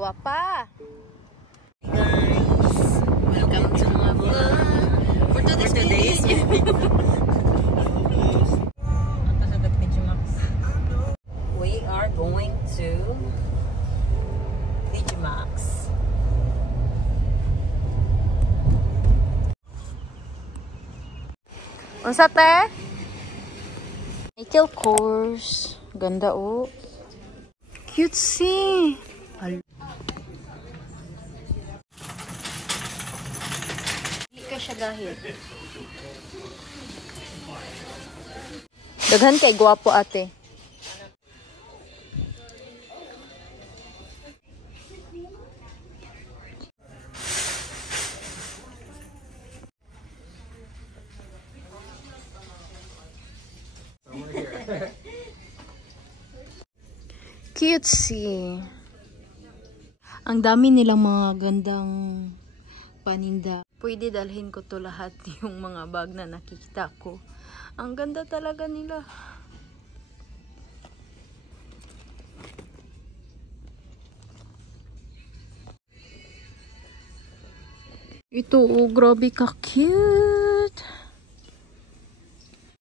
Guwapa! Guys, welcome to my vlog for today's we are going to Digimax. Unsa te? Michael Kors. Ganda oh. Cutesy. Hindi ka siya dahil. Daghan kay guwapo ate. Cutesy. Ang dami nilang mga gandang paninda. Pwede dalhin ko to lahat yung mga bag na nakikita ko. Ang ganda talaga nila. Ito, oh, grabe ka cute.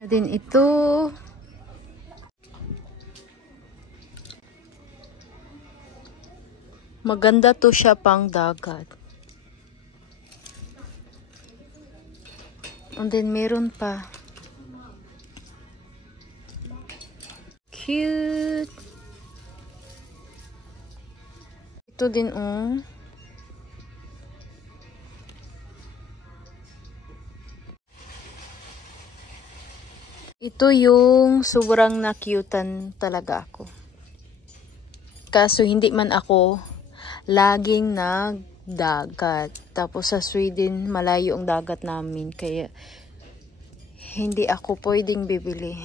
Din ito. Maganda to siya pang dagat. And then meron pa. Cute. Ito din oh. Ito yung sobrang na-cutean talaga ako. Kaso hindi man ako laging nagdagat. Tapos sa Sweden, malayo ang dagat namin. Kaya hindi ako pwedeng bibili.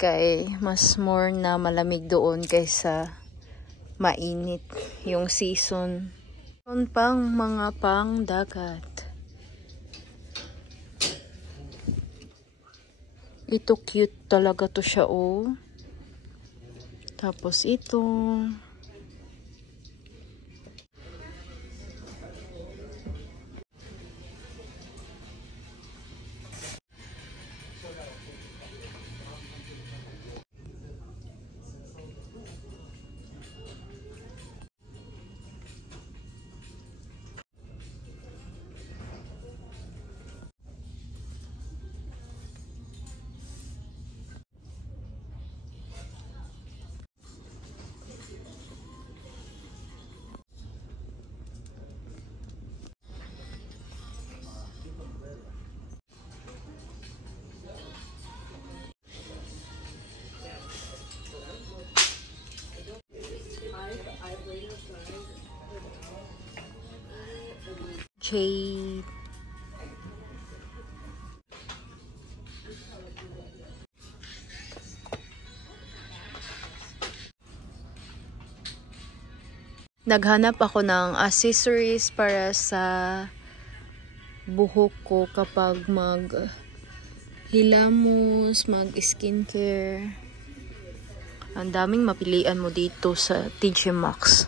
Kaya mas more na malamig doon kaysa mainit yung season. Doon pang mga pang dagat. Ito cute talaga to siya oh. Tapos ito. Jade. Naghanap ako ng accessories para sa buhok ko kapag hilamos, mag-skincare. Ang daming mapilian mo dito sa TJ Maxx.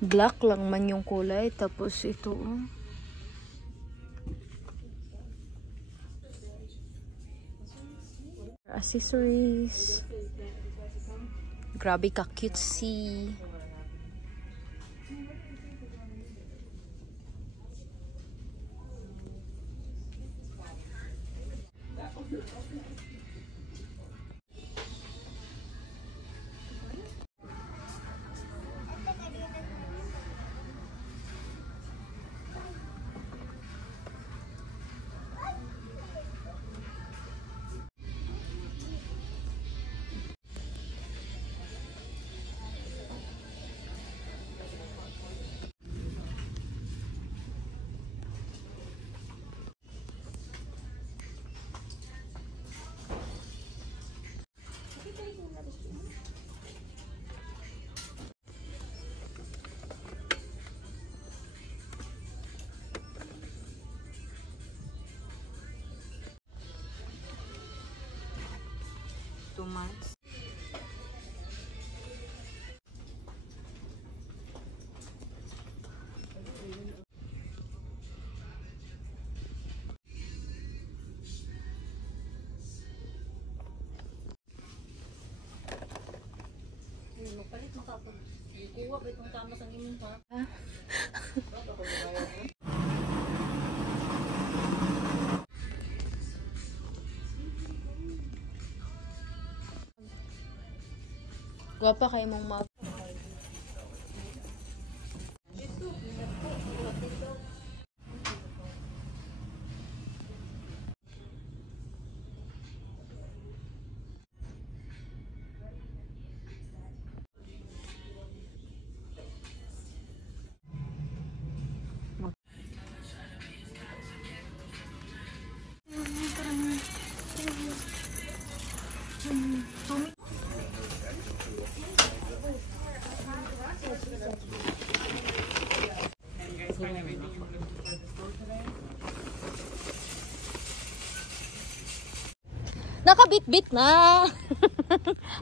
Black lang man yung kulay. Tapos ito oh. Accessories. Grabe ka cutesy. Gwapa kay mong map. Nakabit-bit na.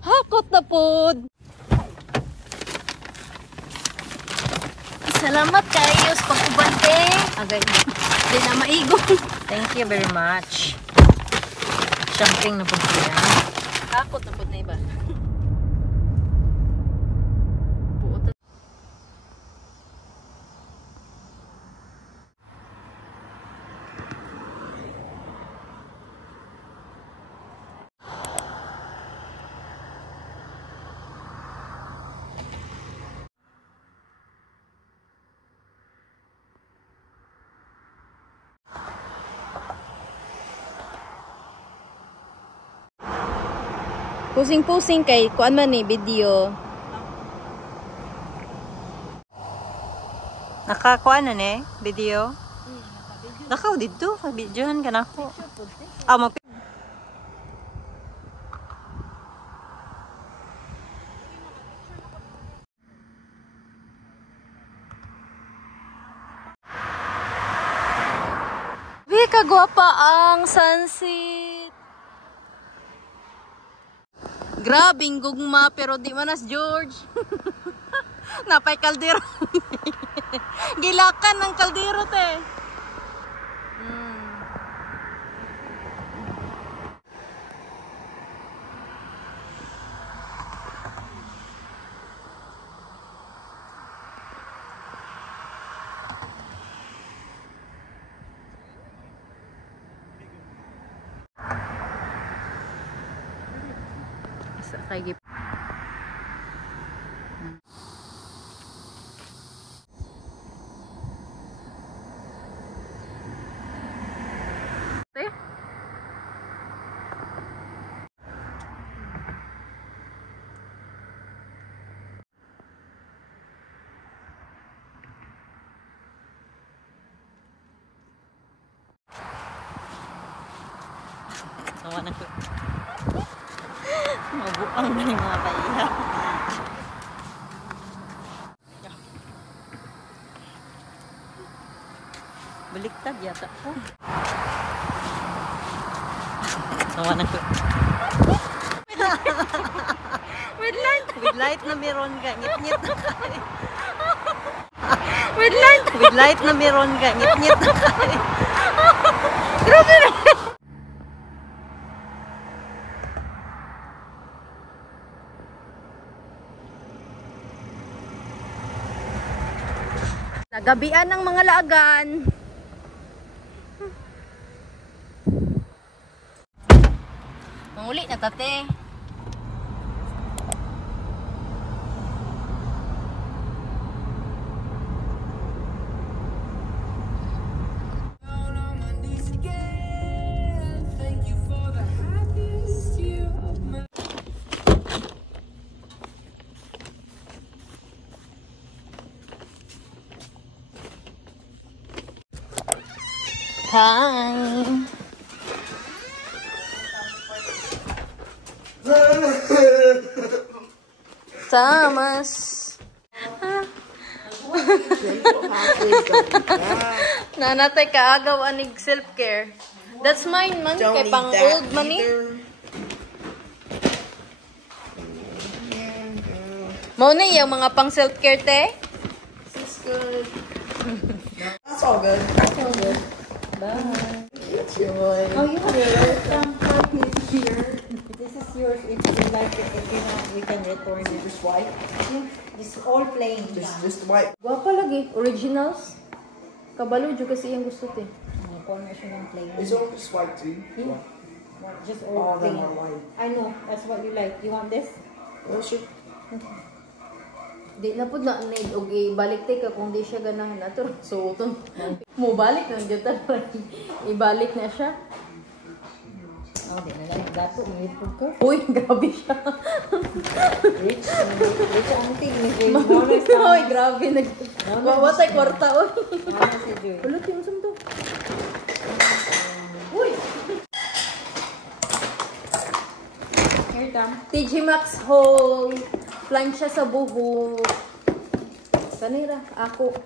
Hakot na pod. Salamat kayo sa pagkubante. Agay. Di na maigong. Thank you very much. Champing na po siya. Hakot na pod na iba. Pusing-pusing kay kuan man ni video. Nakakuha na ni video. Nakaw dito, videohan ka na ako. Mo Kagwapa ang sunset. Grabing gugma pero di manas George. Napay kaldero. Gilakan ng kaldero te. Kay Tawa na ko. Mabuang na yung mga paiya. Baliktad yata ko. Tawa na ko. with light. With light na meron ka. Ngit-ngit na ka. With light. With light na meron ka. Ngit-ngit na ka. Grabe na. Nagabian ng mga laagan. Manguli na tate. Hi. Thomas. Nanatay kaagaw anig self-care. That's mine man kay pang old money. Mao na yung mga pang self-care te. This is good. That's all good. That's all good. Bye. Enjoy. Oh, you have welcome copies here. This is yours if you like it. If you not, we can return it. Swipe. This all plain. Just white. Guwapa lagi. Originals. Kabalo dyan kasi yung gusto te. Corner siya ng plain. It's all just white too. Yeah. Just All all of them plain. are white. I know. That's what you like. You want this? Oh, sure. Di na po na need og ibalik tay ka kung di siya ganahan ato. So utong mo balik nang jud ibalik na siya. Oh, di na lang. Dato, may food ko. Uy, grabe siya. Rich. Rich auntie. May bonus ka. Uy, grabe watay kwarta oy. Ano si Joy? Ulot yung sumto. Uy, Here, Tam. TG Maxx haul. Plancha sa buhok. Kanira, ako.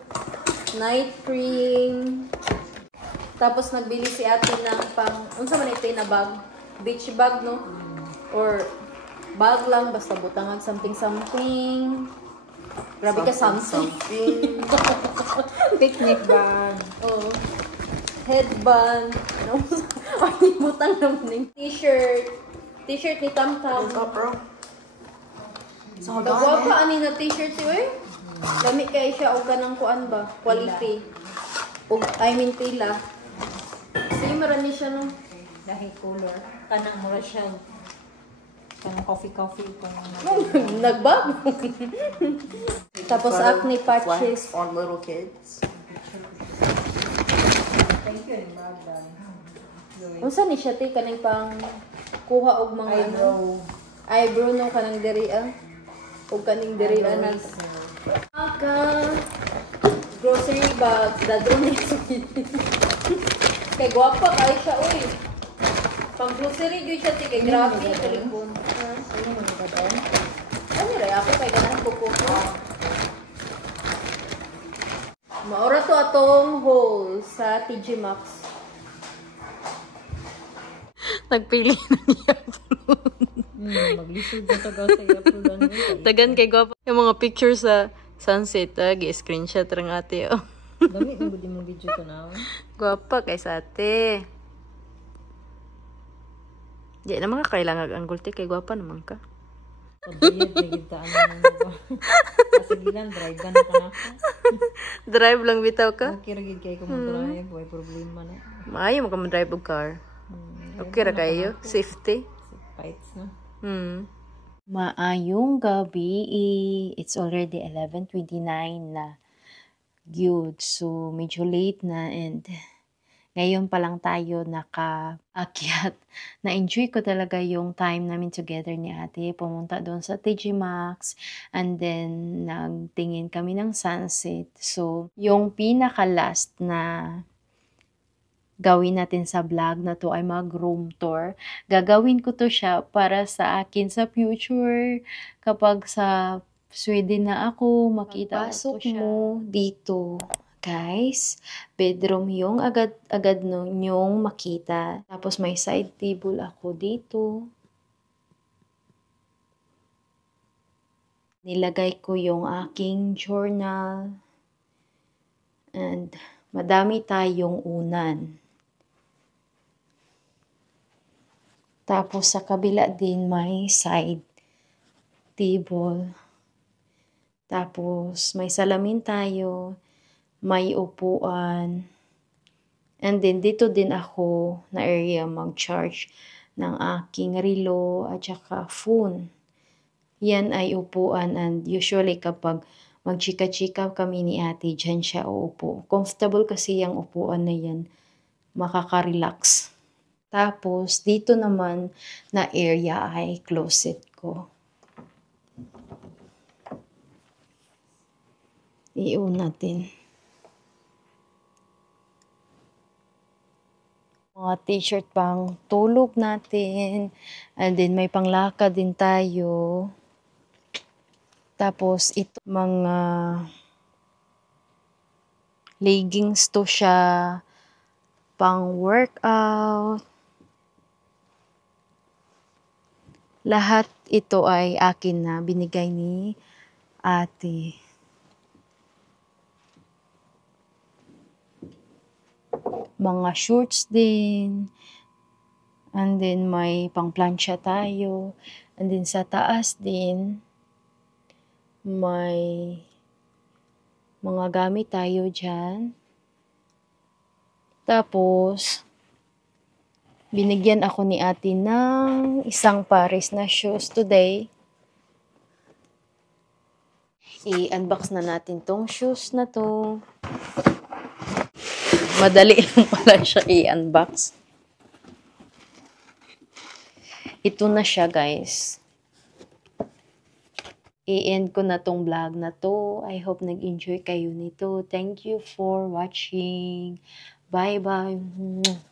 Night cream. Tapos nagbili si ate ng pang, unsa man ito na bag? Beach bag, no? Or bag lang, basta butangan something. Grabe ka something. Picnic bag. Oh. Headband. Ano? Ay, butang naman. T-shirt. T-shirt ni Tam Tam. What's up, bro? It's all Kagwapa gone. ani na t-shirt siya eh. Lami kay siya og kanang kuan ba? Quality. Og I mean tila. Sige marami siya no. Dahil color. Kanang mura siya. Kanang coffee. Nagbag. Tapos acne patches. Flex on little kids. Thank you, bag dan. Unsa ni siya te kanang pang kuha og mga ano? Eyebrow no kanang diri og kaning diri nag grocery bag dadon ni kay guwapa kay siya oy pang grocery gyud siya kay grabe telefon ano ra ako kay ganan ko maura to atong haul sa TG Maxx. Nagpili na niya. Maglisod na taga sa uploadan mo. Tagan kay gwapa. Yung mga pictures sa sunset, gi-screenshot rin ate. Oh. Dami na budi mo video ko na. Gwapa kay sa ate. Di naman ka kailangan ang gulte kay gwapa naman ka. Pagdiyad, nagigtaan mo na ba? Pasigilan, drive ka na ka na. Drive lang bitaw ka? Okay, ragid kayo kung mag-drive. May problema na. Maayo mo ka mag-drive og car. Okay ra kayo? Safety? Fights na. Maayong gabi. It's already 11:29 na. Good. So, medyo late na and ngayon pa lang tayo nakaakyat. Na-enjoy ko talaga yung time namin together ni ate. Pumunta doon sa TG Maxx and then nagtingin kami ng sunset. So, yung pinaka-last na gawin natin sa vlog na to ay mag-room tour. Gagawin ko to siya para sa akin sa future. Kapag sa Sweden na ako, makita ko to siya. Mo dito, guys, bedroom yung agad nyong makita. Tapos may side table ako dito. Nilagay ko yung aking journal. And madami tayong unan. Tapos sa kabila din may side table. Tapos may salamin tayo, may upuan. And then dito din ako na area mag-charge ng aking relo at saka phone. Yan ay upuan and usually kapag magchika-chika kami ni ate, dyan siya uupo. Comfortable kasi yung upuan na yan. Makaka-relax. Tapos, dito naman na area ay closet ko. I-on natin. Mga t-shirt pang tulog natin. And then, may panglakad din tayo. Tapos, ito mga leggings to siya. Pang workout. Lahat ito ay akin na binigay ni ate. Mga shorts din. And then may pang plancha tayo. And then sa taas din, May mga gamit tayo dyan. Tapos, binigyan ako ni ate ng isang pares na shoes today. I-unbox na natin tong shoes na to. Madali lang pala siya i-unbox. Ito na siya, guys. I-end ko na tong vlog na to. I hope nag-enjoy kayo nito. Thank you for watching. Bye-bye.